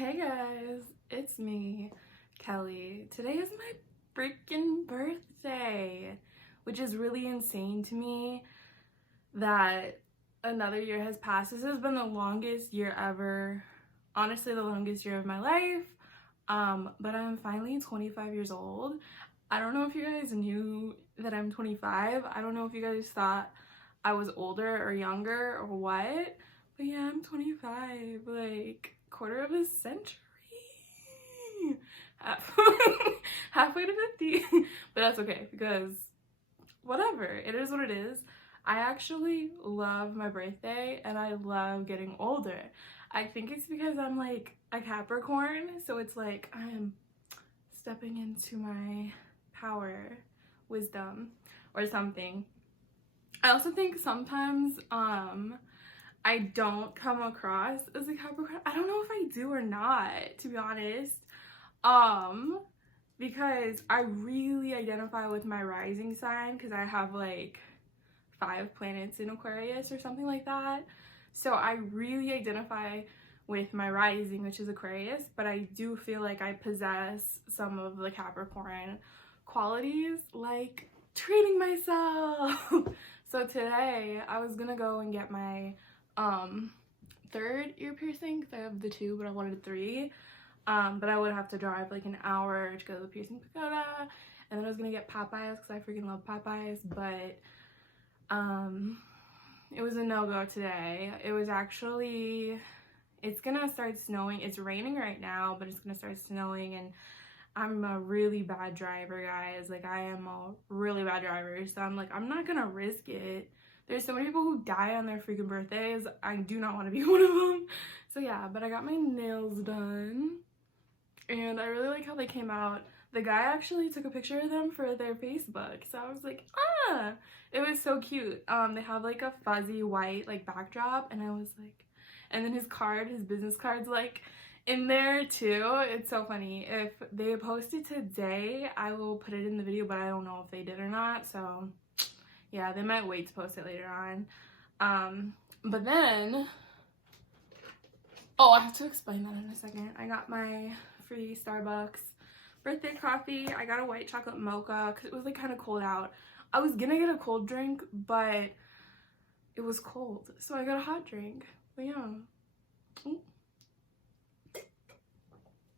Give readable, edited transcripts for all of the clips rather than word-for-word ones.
Hey guys, it's me, Kelly. Today is my freaking birthday, which is really insane to me that another year has passed. This has been the longest year ever, honestly the longest year of my life, but I'm finally 25 years old. I don't know if you guys knew that I'm 25. I don't know if you guys thought I was older or younger or what, but yeah, I'm 25, like quarter of a century. Halfway to 50. But that's okay because whatever, it is what it is. I actually love my birthday and I love getting older. I think it's because I'm like a Capricorn, so it's like I'm stepping into my power, wisdom, or something. I also think sometimes I don't come across as a Capricorn. I don't know if I do or not, to be honest. Because I really identify with my rising sign because I have like 5 planets in Aquarius or something like that. So I really identify with my rising, which is Aquarius, but I do feel like I possess some of the Capricorn qualities, like treating myself. So today I was gonna go and get my 3rd ear piercing because I have the 2, but I wanted 3. But I would have to drive like an hour to go to the piercing pagoda, and then I was gonna get Popeyes because I freaking love Popeyes, but it was a no-go today. It was actually, it's gonna start snowing. It's raining right now, but it's gonna start snowing, and I'm a really bad driver, guys. Like, I am a really bad driver, so I'm like, I'm not gonna risk it. There's so many people who die on their freaking birthdays. I do not want to be one of them. So yeah, but I got my nails done and I really like how they came out. The guy actually took a picture of them for their Facebook, so I was like, ah, it was so cute. They have like a fuzzy white like backdrop, and I was like, and then his business card's like in there too. It's so funny. If they post it today, I will put it in the video, but I don't know if they did or not, so yeah, they might wait to post it later on. But then, oh, I have to explain that in a second. I got my free Starbucks birthday coffee. I got a white chocolate mocha because it was like kind of cold out. I was gonna get a cold drink, but it was cold, so I got a hot drink. But yeah.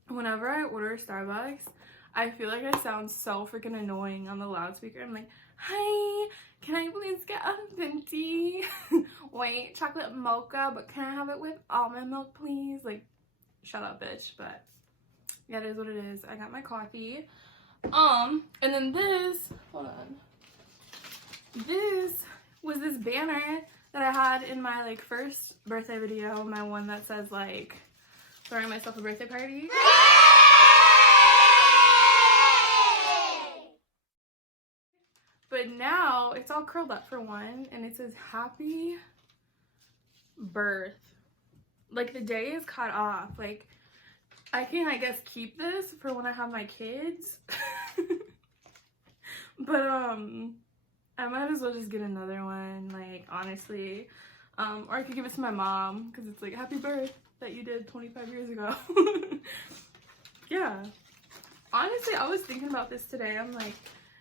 Whenever I order Starbucks, I feel like I sound so freaking annoying on the loudspeaker. I'm like, hi, can I please get a venti white chocolate mocha, but can I have it with almond milk, please? Like, shut up, bitch. But yeah, it is what it is. I got my coffee. And then this, hold on. This was this banner that I had in my like first birthday video, my one that says like, throwing myself a birthday party. But now it's all curled up for one, and it says happy birth. Like, the day is cut off. Like, I can, I guess, keep this for when I have my kids. But I might as well just get another one, like, honestly. Or I could give it to my mom because it's like, happy birth that you did 25 years ago. Yeah. Honestly, I was thinking about this today. I'm like,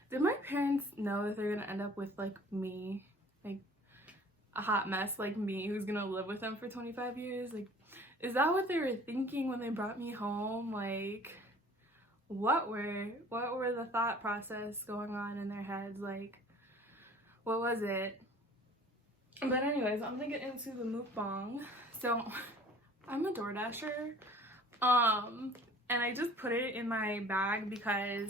did my parents know that they're gonna end up with like me, like a hot mess like me who's gonna live with them for 25 years? Like, is that what they were thinking when they brought me home? Like, what were the thought process going on in their heads? Like, what was it? But anyways, I'm gonna get into the mukbang. So I'm a DoorDasher, and I just put it in my bag because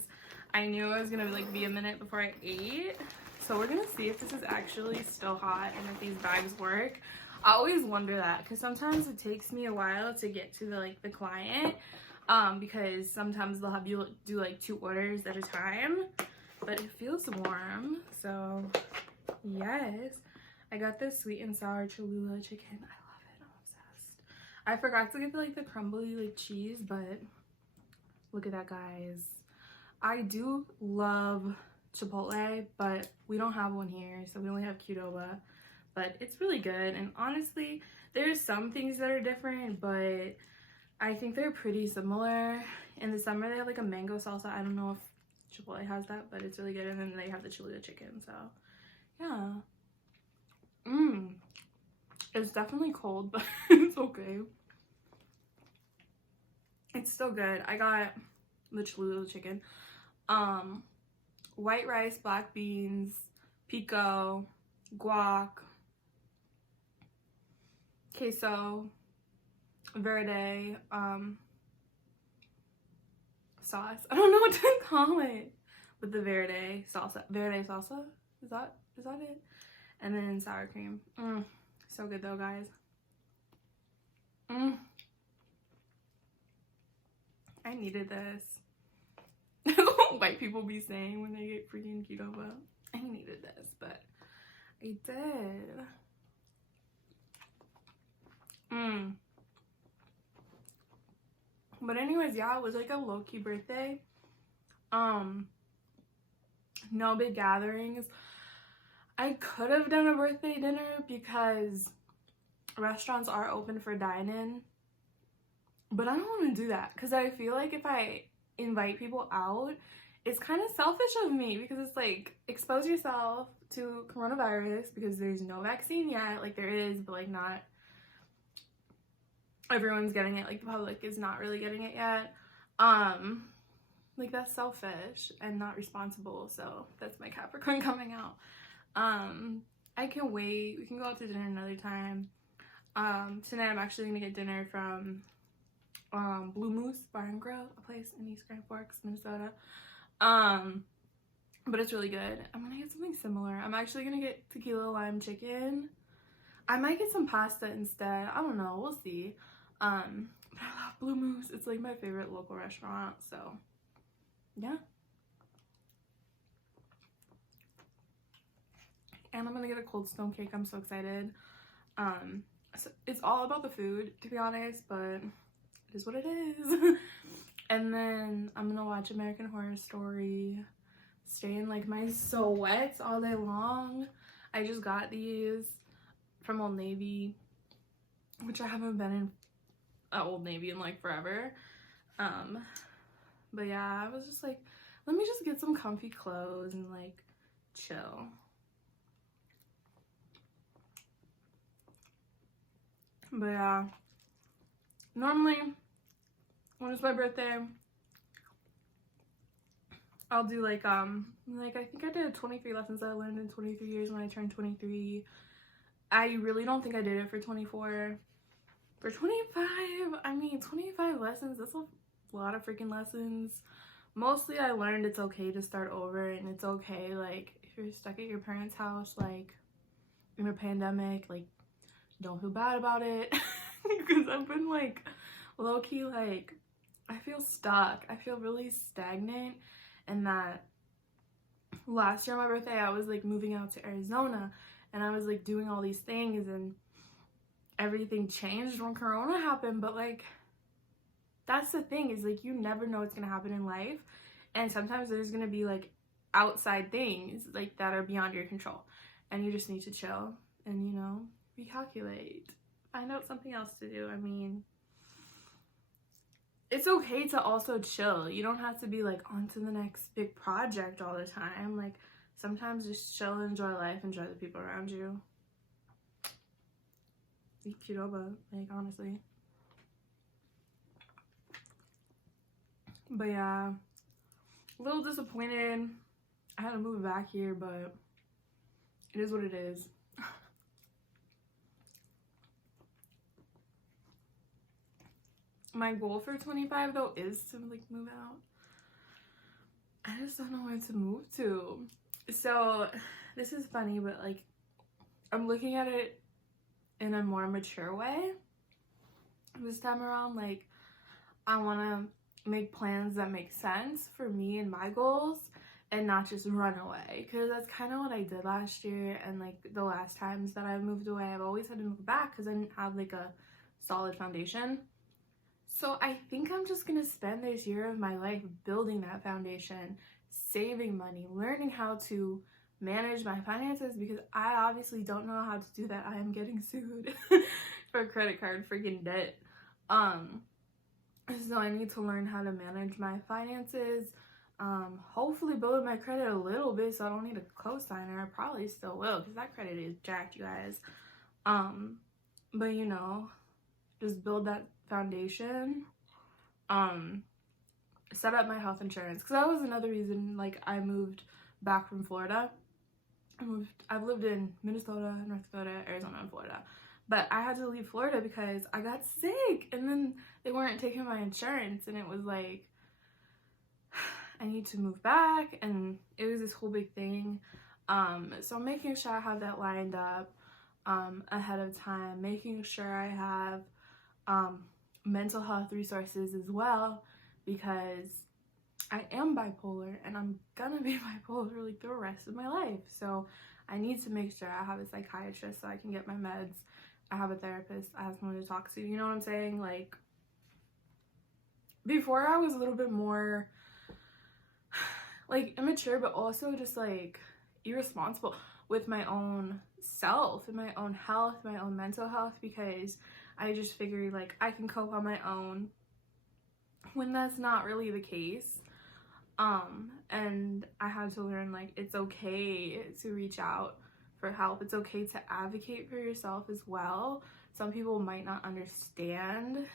I knew it was gonna like be a minute before I ate. So we're gonna see if this is actually still hot and if these bags work. I always wonder that because sometimes it takes me a while to get to the client, because sometimes they'll have you do like 2 orders at a time, but it feels warm. So yes, I got this sweet and sour Cholula chicken. I love it. I'm obsessed. I forgot to get the crumbly like cheese, but look at that, guys. I do love Chipotle, but we don't have one here, so we only have Qdoba. But it's really good, and honestly, there's some things that are different, but I think they're pretty similar. In the summer they have like a mango salsa. I don't know if Chipotle has that, but it's really good. And then they have the chili chicken, so yeah. It's definitely cold, but it's okay. It's still good. I got the chili chicken, white rice, black beans, pico, guac, queso, verde, sauce. I don't know what to call it, with the verde salsa. Is that it? And then sour cream. So good though, guys. I needed this. That's what white people be saying when they get freaking Qdoba. I needed this, but I did. But anyways, yeah, it was like a low-key birthday. No big gatherings. I could have done a birthday dinner because restaurants are open for dine-in, but I don't want to do that because I feel like if I invite people out, it's kind of selfish of me because it's like, expose yourself to coronavirus because there's no vaccine yet. Like there is, but like not everyone's getting it. Like the public is not really getting it yet. Like that's selfish and not responsible. So that's my Capricorn coming out. I can wait. We can go out to dinner another time. Tonight I'm actually gonna get dinner from Blue Moose Bar and Grill, a place in East Grand Forks, Minnesota. But it's really good. I'm gonna get something similar. I'm actually gonna get tequila lime chicken. I might get some pasta instead. I don't know, we'll see. But I love Blue Moose. It's like my favorite local restaurant, so yeah. And I'm gonna get a Cold Stone cake. I'm so excited. So it's all about the food, to be honest, but it is what it is. And then I'm gonna watch American Horror Story, stay in like my sweats all day long. I just got these from Old Navy, which I haven't been in Old Navy in like forever. But yeah, I was just like, let me just get some comfy clothes and like chill. But yeah, normally when it's my birthday, I'll do like I think I did 23 lessons that I learned in 23 years when I turned 23. I really don't think I did it for 24. For 25, I mean 25 lessons, that's a lot of freaking lessons. Mostly I learned it's okay to start over, and it's okay like if you're stuck at your parents' house like in a pandemic, like don't feel bad about it. Because I've been like low-key like I feel stuck. I feel really stagnant. And that last year on my birthday I was like moving out to Arizona and I was like doing all these things and everything changed when Corona happened. But like that's the thing, is like you never know what's gonna happen in life, and sometimes there's gonna be like outside things like that are beyond your control, and you just need to chill and, you know, recalculate, find out something else to do. I mean, it's okay to also chill. You don't have to be like on to the next big project all the time. Like sometimes just chill, enjoy life, enjoy the people around you. Eat Qdoba, like honestly. But yeah, a little disappointed I had to move back here, but it is what it is. My goal for 25 though is to like move out. I just don't know where to move to. So this is funny, but like I'm looking at it in a more mature way this time around. Like I want to make plans that make sense for me and my goals, and not just run away, because that's kind of what I did last year. And like the last times that I've moved away, I've always had to move back because I didn't have like a solid foundation. So I think I'm just gonna spend this year of my life building that foundation, saving money, learning how to manage my finances, because I obviously don't know how to do that. I am getting sued for credit card freaking debt. So I need to learn how to manage my finances. Hopefully build my credit a little bit so I don't need a co-signer. I probably still will because that credit is jacked, you guys. But you know, just build that foundation. Set up my health insurance because that was another reason like I moved back from Florida. I've lived in Minnesota, North Dakota, Arizona, and Florida. But I had to leave Florida because I got sick and then they weren't taking my insurance and it was like I need to move back and it was this whole big thing. So I'm making sure I have that lined up ahead of time, making sure I have mental health resources as well because I am bipolar and I'm gonna be bipolar like the rest of my life. So I need to make sure I have a psychiatrist so I can get my meds. I have a therapist. I have someone to talk to. You know what I'm saying? Like, before I was a little bit more, like, immature, but also just, like, irresponsible with my own self and my own health, my own mental health, because I just figured, like, I can cope on my own when that's not really the case. And I had to learn, like, it's okay to reach out for help. It's okay to advocate for yourself as well. Some people might not understand,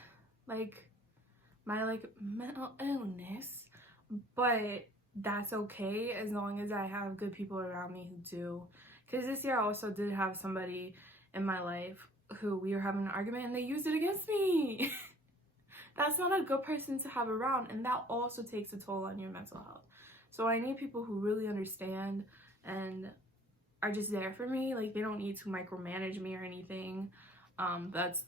like, my, like, mental illness, but that's okay as long as I have good people around me who do. Because this year I also did have somebody in my life who we were having an argument and they used it against me. That's not a good person to have around, and that also takes a toll on your mental health. So I need people who really understand and are just there for me. Like, they don't need to micromanage me or anything. That's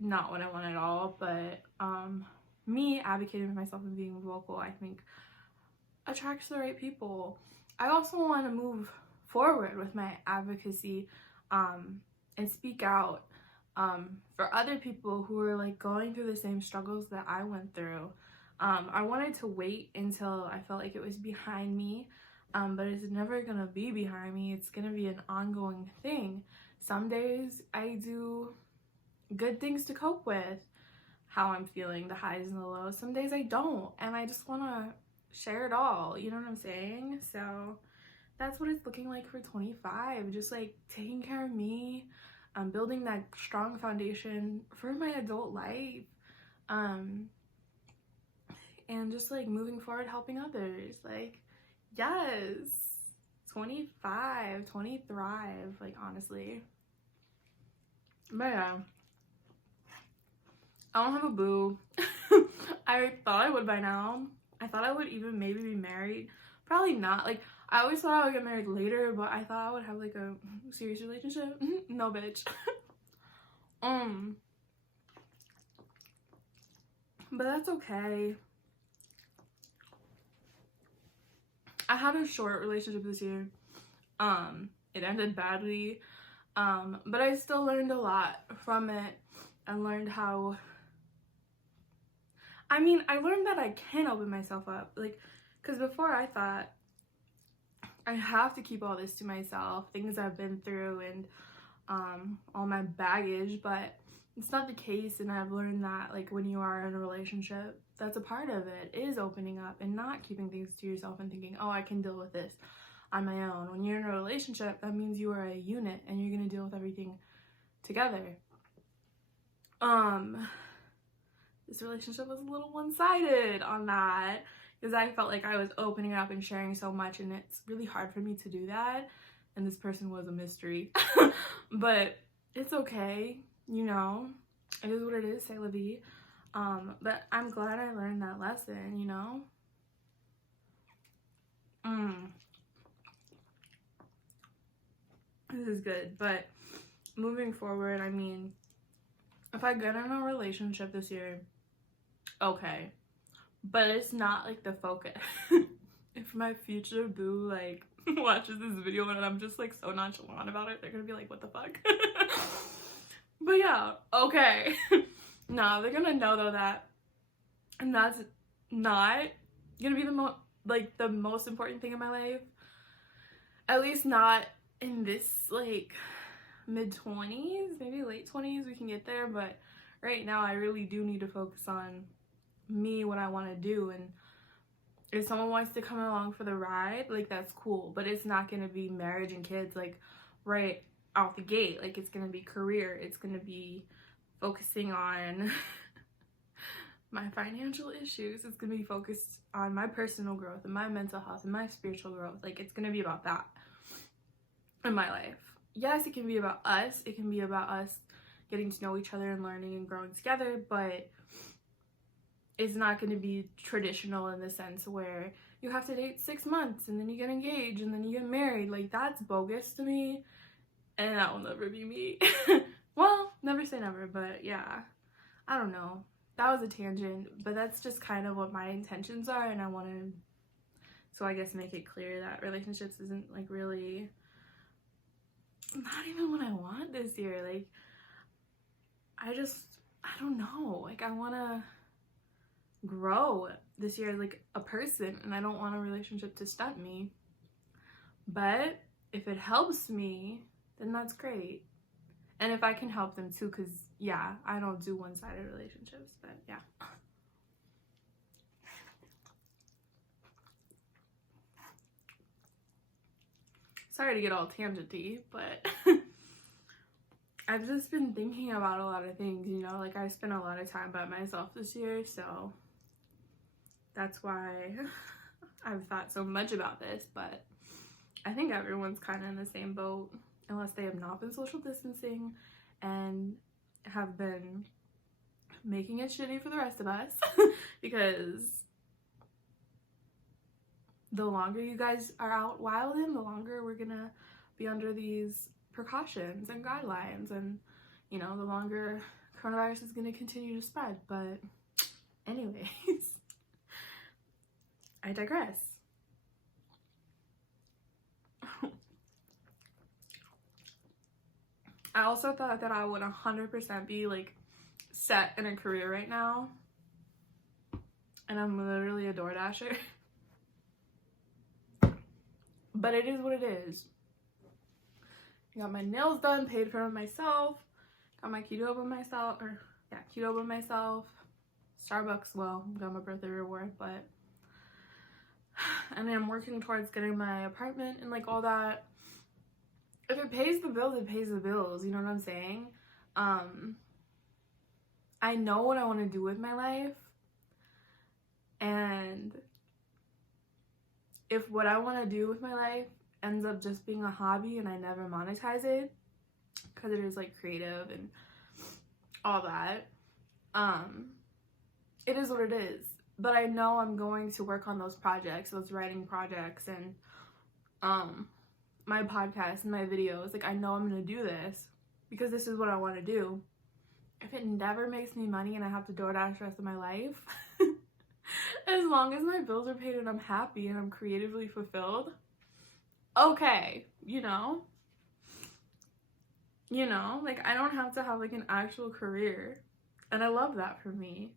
not what I want at all. But me advocating for myself and being vocal, I think, attracts the right people. I also want to move forward with my advocacy and speak out for other people who are like going through the same struggles that I went through. I wanted to wait until I felt like it was behind me, but it's never gonna be behind me. It's gonna be an ongoing thing. Some days I do good things to cope with how I'm feeling, the highs and the lows. Some days I don't, and I just want to share it all, you know what I'm saying? So that's what it's looking like for 25, just like taking care of me, building that strong foundation for my adult life, and just like moving forward, helping others. Like, yes, 25, 20 thrive, like, honestly. But yeah, I don't have a boo. I thought I would by now. I thought I would even maybe be married. Probably not. Like, I always thought I would get married later, but I thought I would have like a serious relationship. No, bitch. But that's okay. I had a short relationship this year. It ended badly. But I still learned a lot from it and learned how, I mean, I learned that I can open myself up. Like, because before I thought I have to keep all this to myself, things I've been through and all my baggage, but it's not the case. And I've learned that, like, when you are in a relationship, that's a part of it, is opening up and not keeping things to yourself and thinking, oh, I can deal with this on my own. When you're in a relationship, that means you are a unit and you're going to deal with everything together. This relationship was a little one-sided on that because I felt like I was opening up and sharing so much, and it's really hard for me to do that, and this person was a mystery. But it's okay, you know, it is what it is, c'est la vie. But I'm glad I learned that lesson, you know. This is good. But moving forward, I mean, if I get in a relationship this year, okay, but it's not like the focus. If my future boo like watches this video and I'm just like so nonchalant about it, they're gonna be like, what the fuck? But yeah, okay. No, they're gonna know though that, and that's not gonna be the most important thing in my life, at least not in this like mid-20s, maybe late 20s we can get there, but right now I really do need to focus on me what I want to do. And if someone wants to come along for the ride, like, that's cool, but it's not going to be marriage and kids like right out the gate. Like, it's going to be career, it's going to be focusing on my financial issues, it's going to be focused on my personal growth and my mental health and my spiritual growth. Like, it's going to be about that in my life. Yes, it can be about us, it can be about us getting to know each other and learning and growing together, but it's not going to be traditional in the sense where you have to date 6 months and then you get engaged and then you get married. Like, that's bogus to me, and that will never be me. Well, never say never, but yeah, I don't know. That was a tangent, but that's just kind of what my intentions are, and I want to, so I guess, make it clear that relationships isn't like really, not even what I want this year. Like, I don't know. Like, I want to grow this year as like a person, and I don't want a relationship to stunt me. But if it helps me, then that's great. And if I can help them too, because yeah, I don't do one-sided relationships, but yeah. Sorry to get all tangenty, but I've just been thinking about a lot of things, you know, like I spent a lot of time by myself this year, so that's why I've thought so much about this. But I think everyone's kind of in the same boat, unless they have not been social distancing and have been making it shitty for the rest of us. Because the longer you guys are out wilding, the longer we're gonna be under these precautions and guidelines, and you know, the longer coronavirus is gonna continue to spread. But anyways, I digress. I also thought that I would 100% be like set in a career right now, and I'm literally a DoorDasher. But it is what it is. I got my nails done, paid for them myself, got my Qdoba myself, Qdoba myself, Starbucks, well, got my birthday reward, but, and then I'm working towards getting my apartment and like all that. If it pays the bills, it pays the bills, you know what I'm saying? I know what I want to do with my life, and if what I want to do with my life ends up just being a hobby and I never monetize it, because it is like creative and all that, it is what it is. But I know I'm going to work on those projects, those writing projects, and my podcast and my videos. Like, I know I'm going to do this because this is what I want to do. If it never makes me money and I have to DoorDash the rest of my life, as long as my bills are paid and I'm happy and I'm creatively fulfilled, okay, you know, like, I don't have to have like an actual career, and I love that for me.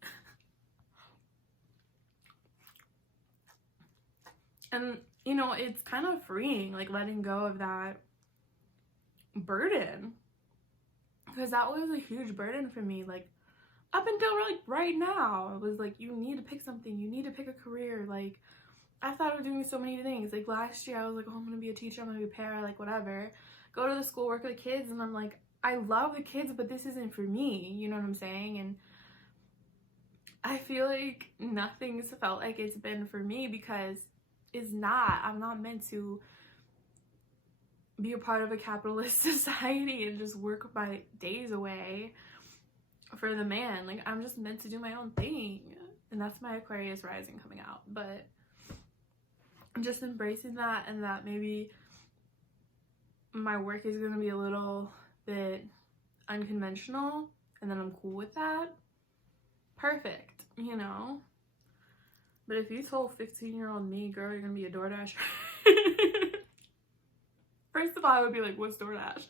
And you know, it's kind of freeing, like letting go of that burden, because that was a huge burden for me. Like, up until like right now, it was like, you need to pick something, you need to pick a career. Like, I thought of doing so many things. Like, last year I was like, oh, I'm gonna be a teacher, I'm gonna be a parent, like whatever, go to the school, work with the kids. And I'm like, I love the kids, but this isn't for me, you know what I'm saying? And I feel like nothing's felt like it's been for me, because it's not. I'm not meant to be a part of a capitalist society and just work my days away for the man. Like, I'm just meant to do my own thing, and that's my Aquarius rising coming out. But I'm just embracing that, and that maybe my work is gonna be a little bit unconventional, and then I'm cool with that. Perfect, you know? But if you told 15-year-old me, girl, you're gonna be a DoorDasher, first of all, I would be like, what's DoorDash?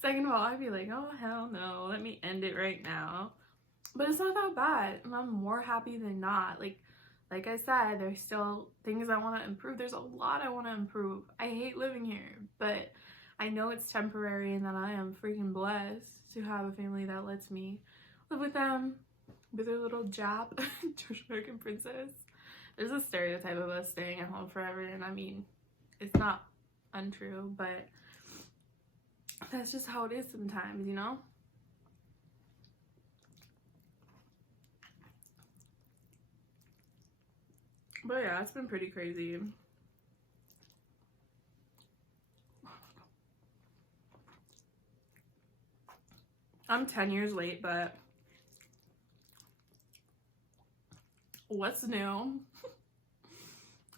Second of all, I'd be like, oh, hell no, let me end it right now. But it's not that bad, and I'm more happy than not. Like I said, there's still things I want to improve. There's a lot I want to improve. I hate living here, but I know it's temporary, and that I am freaking blessed to have a family that lets me live with them with her little Jap, Jewish American princess. There's a stereotype of us staying at home forever, and I mean, it's not untrue, but that's just how it is sometimes, you know? But yeah, it's been pretty crazy. I'm 10 years late, but what's new?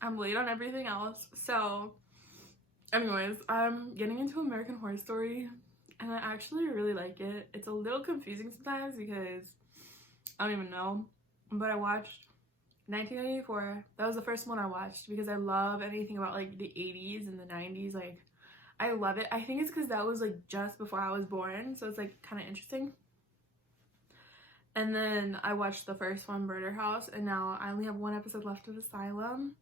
I'm late on everything else. So anyways, I'm getting into American Horror Story, and I actually really like it. It's a little confusing sometimes because I don't even know, but I watched 1984. That was the first one I watched because I love anything about like the 80s and the 90s. Like, I love it. I think it's because that was like just before I was born, so it's like kind of interesting. And then I watched the first one, Murder House, and now I only have one episode left of Asylum,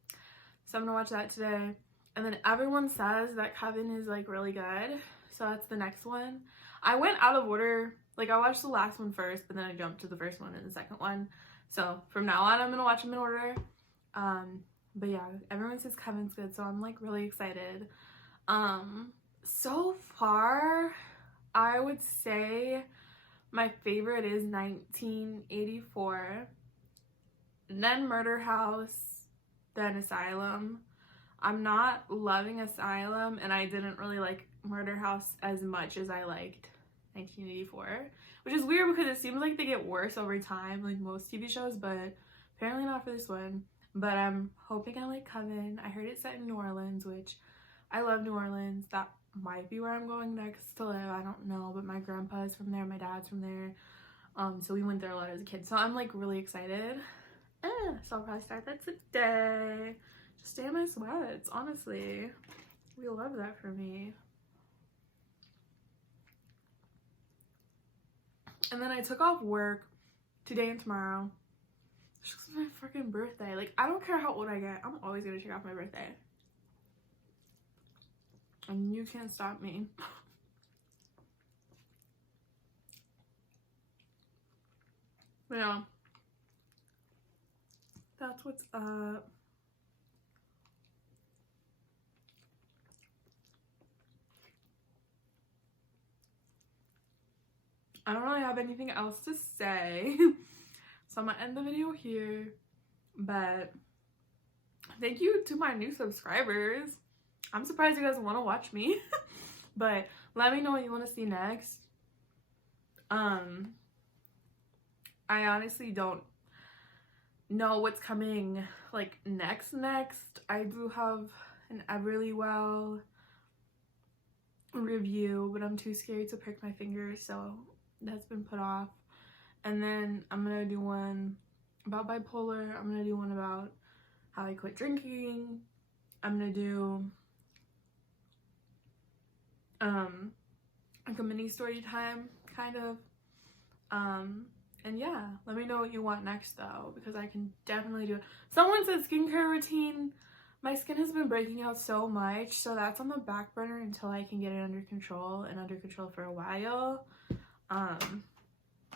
so I'm gonna watch that today. And then everyone says that Coven is like really good, so that's the next one. I went out of order. Like, I watched the last one first, but then I jumped to the first one and the second one. So from now on, I'm gonna watch them in order. But yeah, everyone says Coven's good, so I'm like really excited. So far, I would say my favorite is 1984, then Murder House, then Asylum. I'm not loving Asylum, and I didn't really like Murder House as much as I liked 1984, which is weird because it seems like they get worse over time, like most TV shows, but apparently not for this one. But I'm hoping I like Coven. I heard it's set in New Orleans, which I love New Orleans. That might be where I'm going next to live. I don't know, but my grandpa is from there, my dad's from there, so we went there a lot as a kid, so I'm like really excited. So I'll probably start that today. Just stay in my sweats, honestly. We love that for me. And then I took off work today and tomorrow just 'cause it's my freaking birthday. Like, I don't care how old I get, I'm always gonna take off my birthday. And you can't stop me. But yeah, that's what's up. I don't really have anything else to say. So I'm gonna end the video here. But thank you to my new subscribers. I'm surprised you guys want to watch me. But let me know what you want to see next. I honestly don't know what's coming like next. I do have an Everlywell review, but I'm too scared to prick my fingers, so that's been put off. And then I'm gonna do one about bipolar. I'm gonna do one about how I quit drinking. I'm gonna do like a mini story time kind of. And yeah, let me know what you want next though, because I can definitely do it. Someone said skincare routine. My skin has been breaking out so much, so that's on the back burner until I can get it under control, and under control for a while.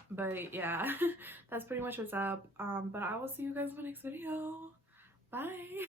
But yeah, that's pretty much what's up. But I will see you guys in my next video. Bye.